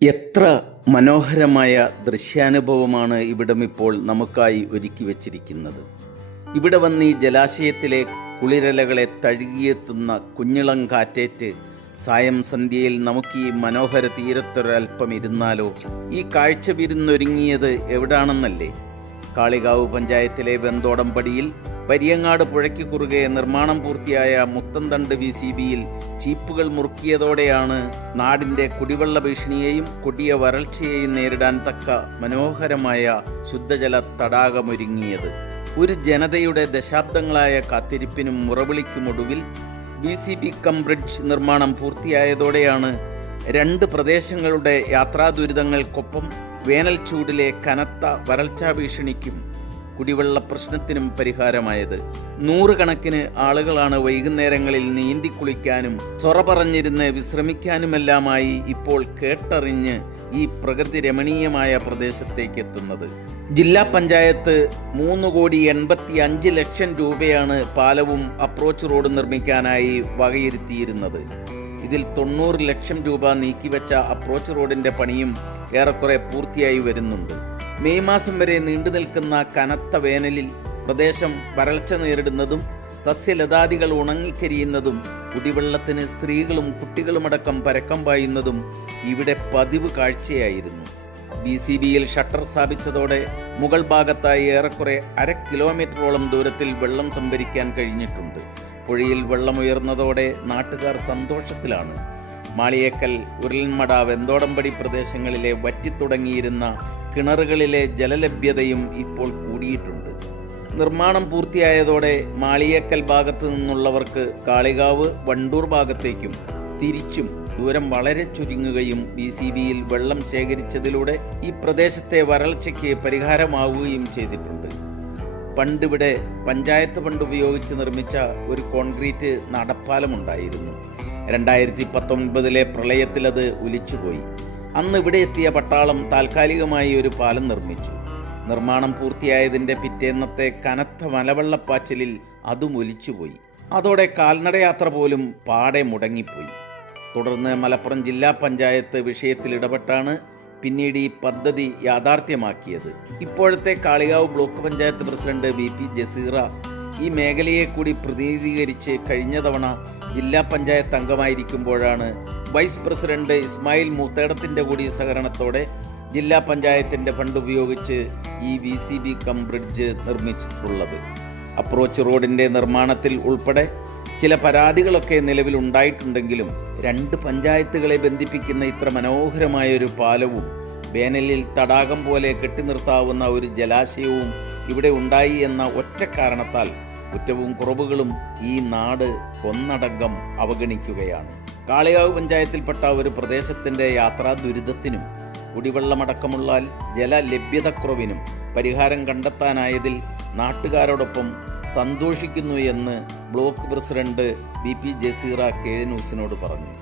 എത്ര മനോഹരമായ ദൃശ്യാനുഭവമാണ് ഇവിടം ഇപ്പോൾ നമുക്കായി ഒരുക്കി വച്ചിരിക്കുന്നത്. ഇവിടെ വന്ന് ഈ ജലാശയത്തിലെ കുളിരലകളെ തഴുകിയെത്തുന്ന കുഞ്ഞിളം കാറ്റേറ്റ് സായം സന്ധ്യയിൽ നമുക്ക് ഈ മനോഹര തീരത്തൊരൽപ്പം ഇരുന്നാലോ? ഈ കാഴ്ച വിരുന്നൊരുങ്ങിയത് എവിടാണെന്നല്ലേ? കാളികാവ് പഞ്ചായത്തിലെ വെന്തോടംപടിയിൽ പരിയങ്ങാട് പുഴയ്ക്ക് കുറുകെ നിർമ്മാണം പൂർത്തിയായ മുത്തംതണ്ട് VCBയിൽ ചീപ്പുകൾ മുറുക്കിയതോടെയാണ് നാടിൻ്റെ കുടിവെള്ള ഭീഷണിയെയും കൊടിയ വരൾച്ചയെയും നേരിടാൻ തക്ക മനോഹരമായ ശുദ്ധജല തടാകമൊരുങ്ങിയത്. ഒരു ജനതയുടെ ദശാബ്ദങ്ങളായ കാത്തിരിപ്പിനും മുറവിളിക്കുമൊടുവിൽ VCB കം ബ്രിഡ്ജ് നിർമ്മാണം പൂർത്തിയായതോടെയാണ് രണ്ട് പ്രദേശങ്ങളുടെ യാത്രാ ദുരിതങ്ങൾക്കൊപ്പം വേനൽ ചൂടിലെ കനത്ത വരൾച്ചാ ഭീഷണിക്കും കുടിവെള്ള പ്രശ്നത്തിനും പരിഹാരമായത്. നൂറുകണക്കിന് ആളുകളാണ് വൈകുന്നേരങ്ങളിൽ നീന്തിക്കുളിക്കാനും സൊറ പറഞ്ഞിരുന്ന് വിശ്രമിക്കാനുമെല്ലാമായി ഇപ്പോൾ കേട്ടറിഞ്ഞ് ഈ പ്രകൃതി രമണീയമായ പ്രദേശത്തേക്ക് എത്തുന്നത്. ജില്ലാ പഞ്ചായത്ത് 3,85,00,000 രൂപയാണ് പാലവും അപ്രോച്ച് റോഡ് നിർമ്മിക്കാനായി വകയിരുത്തിയിരുന്നത്. ഇതിൽ 90 ലക്ഷം രൂപ നീക്കിവെച്ച അപ്രോച്ച് റോഡിന്റെ പണിയും ഏറെക്കുറെ പൂർത്തിയായി വരുന്നുണ്ട്. മെയ് മാസം വരെ നീണ്ടു നിൽക്കുന്ന കനത്ത വേനലിൽ പ്രദേശം വരൾച്ച നേരിടുന്നതും സസ്യലതാദികൾ ഉണങ്ങിക്കരിയുന്നതും കുടിവെള്ളത്തിന് സ്ത്രീകളും കുട്ടികളുമടക്കം പരക്കം പായുന്നതും ഇവിടെ പതിവ് കാഴ്ചയായിരുന്നു. VCBയിൽ ഷട്ടർ സ്ഥാപിച്ചതോടെ മുകൾ ഭാഗത്തായി ഏറെക്കുറെ 1/2 കിലോമീറ്ററോളം ദൂരത്തിൽ വെള്ളം സംഭരിക്കാൻ കഴിഞ്ഞിട്ടുണ്ട്. പുഴയിൽ വെള്ളമുയർന്നതോടെ നാട്ടുകാർ സന്തോഷത്തിലാണ്. മാളിയേക്കൽ, ഉരുളൻമട, വെന്തോടംപടി പ്രദേശങ്ങളിലെ വറ്റിത്തുടങ്ങിയിരുന്ന കിണറുകളിലെ ജലലഭ്യതയും ഇപ്പോൾ കൂടിയിട്ടുണ്ട്. നിർമ്മാണം പൂർത്തിയായതോടെ മാളിയേക്കൽ ഭാഗത്തു നിന്നുള്ളവർക്ക് കാളികാവ്, വണ്ടൂർ ഭാഗത്തേക്കും തിരിച്ചും ദൂരം വളരെ ചുരുങ്ങുകയും VCBയിൽ വെള്ളം ശേഖരിച്ചതിലൂടെ ഈ പ്രദേശത്തെ വരൾച്ചയ്ക്ക് പരിഹാരമാവുകയും ചെയ്തിട്ടുണ്ട്. പണ്ടിവിടെ പഞ്ചായത്ത് ഫണ്ട് ഉപയോഗിച്ച് നിർമ്മിച്ച ഒരു കോൺക്രീറ്റ് നടപ്പാലമുണ്ടായിരുന്നു. 2019 പ്രളയത്തിൽ അത് ഒലിച്ചുപോയി. അന്ന് ഇവിടെ എത്തിയ പട്ടാളം താൽക്കാലികമായി ഒരു പാലം നിർമ്മിച്ചു. നിർമ്മാണം പൂർത്തിയായതിൻ്റെ പിറ്റേന്നത്തെ കനത്ത മലവെള്ളപ്പാച്ചിലിൽ അതും ഒലിച്ചുപോയി. അതോടെ കാൽനടയാത്ര പോലും പാടെ മുടങ്ങിപ്പോയി. തുടർന്ന് മലപ്പുറം ജില്ലാ പഞ്ചായത്ത് വിഷയത്തിൽ ഇടപെട്ടാണ് പിന്നീട് ഈ പദ്ധതി യാഥാർത്ഥ്യമാക്കിയത്. ഇപ്പോഴത്തെ Kalikavu block panchayat president VP Jaseera ഈ മേഖലയെ കൂടി പ്രതിനിധീകരിച്ച് കഴിഞ്ഞ തവണ ജില്ലാ പഞ്ചായത്ത് അംഗമായിരിക്കുമ്പോഴാണ് വൈസ് പ്രസിഡന്റ് ഇസ്മായിൽ മൂത്തേടത്തിൻ്റെ കൂടി സഹകരണത്തോടെ ജില്ലാ പഞ്ചായത്തിൻ്റെ ഫണ്ട് ഉപയോഗിച്ച് ഈ VCB കം ബ്രിഡ്ജ് നിർമ്മിച്ചിട്ടുള്ളത്. അപ്രോച്ച് റോഡിൻ്റെ നിർമ്മാണത്തിൽ ഉൾപ്പെടെ ചില പരാതികളൊക്കെ നിലവിലുണ്ടായിട്ടുണ്ടെങ്കിലും രണ്ട് പഞ്ചായത്തുകളെ ബന്ധിപ്പിക്കുന്ന ഇത്ര മനോഹരമായൊരു പാലവും വേനലിൽ തടാകം പോലെ കെട്ടിനിർത്താവുന്ന ഒരു ജലാശയവും ഇവിടെ ഉണ്ടായി എന്ന ഒറ്റ കാരണത്താൽ കുറ്റവും കുറവുകളും ഈ നാട് ഒന്നടങ്കം അവഗണിക്കുകയാണ്. കാളികാവ് പഞ്ചായത്തിൽപ്പെട്ട ഒരു പ്രദേശത്തിൻ്റെ യാത്രാ ദുരിതത്തിനും കുടിവെള്ളമടക്കമുള്ള ജലലഭ്യതക്കുറവിനും പരിഹാരം കണ്ടെത്താനായതിൽ നാട്ടുകാരോടൊപ്പം സന്തോഷിക്കുന്നു എന്ന് ബ്ലോക്ക് പ്രസിഡന്റ് VP ജസീറ KNewsനോട് പറഞ്ഞു.